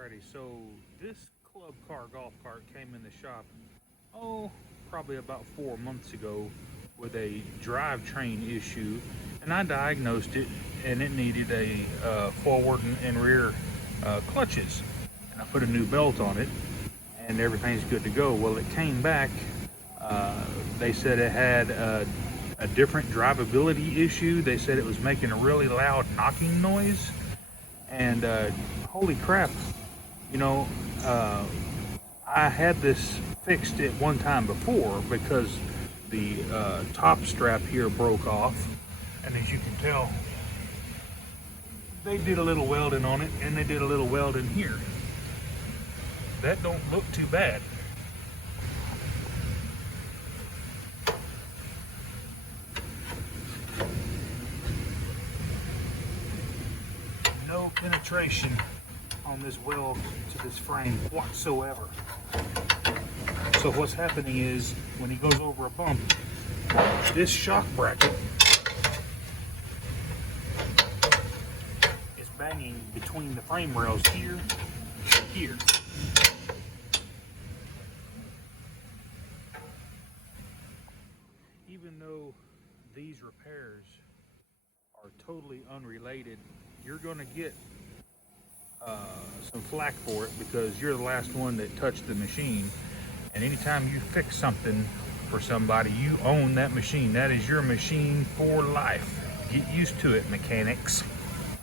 Alrighty, so this club car golf cart came in the shop, oh, probably about 4 months ago with a drivetrain issue, and I diagnosed it, and it needed a forward and rear clutches. And I put a new belt on it, and everything's good to go. Well, it came back. They said it had a different drivability issue. They said it was making a really loud knocking noise, and holy crap, you know, I had this fixed at one time before because the top strap here broke off, and as you can tell, they did a little welding on it, and they did a little welding here. That don't look too bad. No penetration on this weld to this frame whatsoever. So what's happening is when he goes over a bump, this shock bracket is banging between the frame rails here and here. Even though these repairs are totally unrelated, you're going to get some flack for it because you're the last one that touched the machine. And anytime you fix something for somebody, you own that machine. That is your machine for life. Get used to it, mechanics.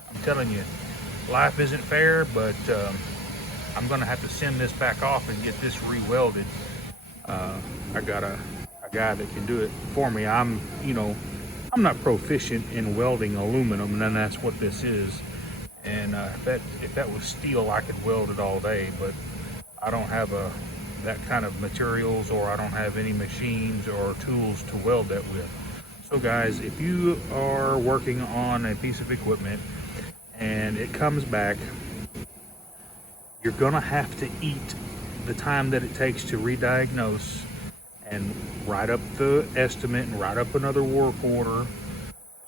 I'm telling you, life isn't fair, but I'm gonna have to send this back off and get this re-welded. I got a guy that can do it for me. I'm not proficient in welding aluminum, and that's what this is. And if that was steel, I could weld it all day, but I don't have that kind of materials, or I don't have any machines or tools to weld that with. So guys, if you are working on a piece of equipment and it comes back, you're gonna have to eat the time that it takes to re-diagnose and write up the estimate and write up another work order.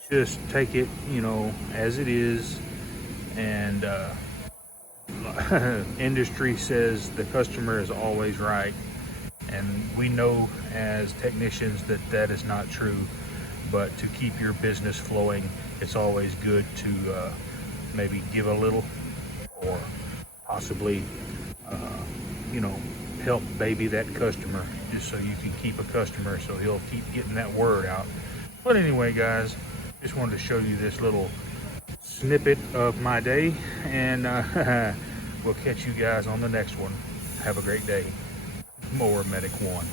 Just take it, as it is. And industry says the customer is always right, and we know as technicians that that is not true. But to keep your business flowing, it's always good to maybe give a little, or possibly help baby that customer, just so you can keep a customer, so he'll keep getting that word out. But anyway, guys, just wanted to show you this little snippet of my day, and we'll catch you guys on the next one. Have a great day. More Medic One.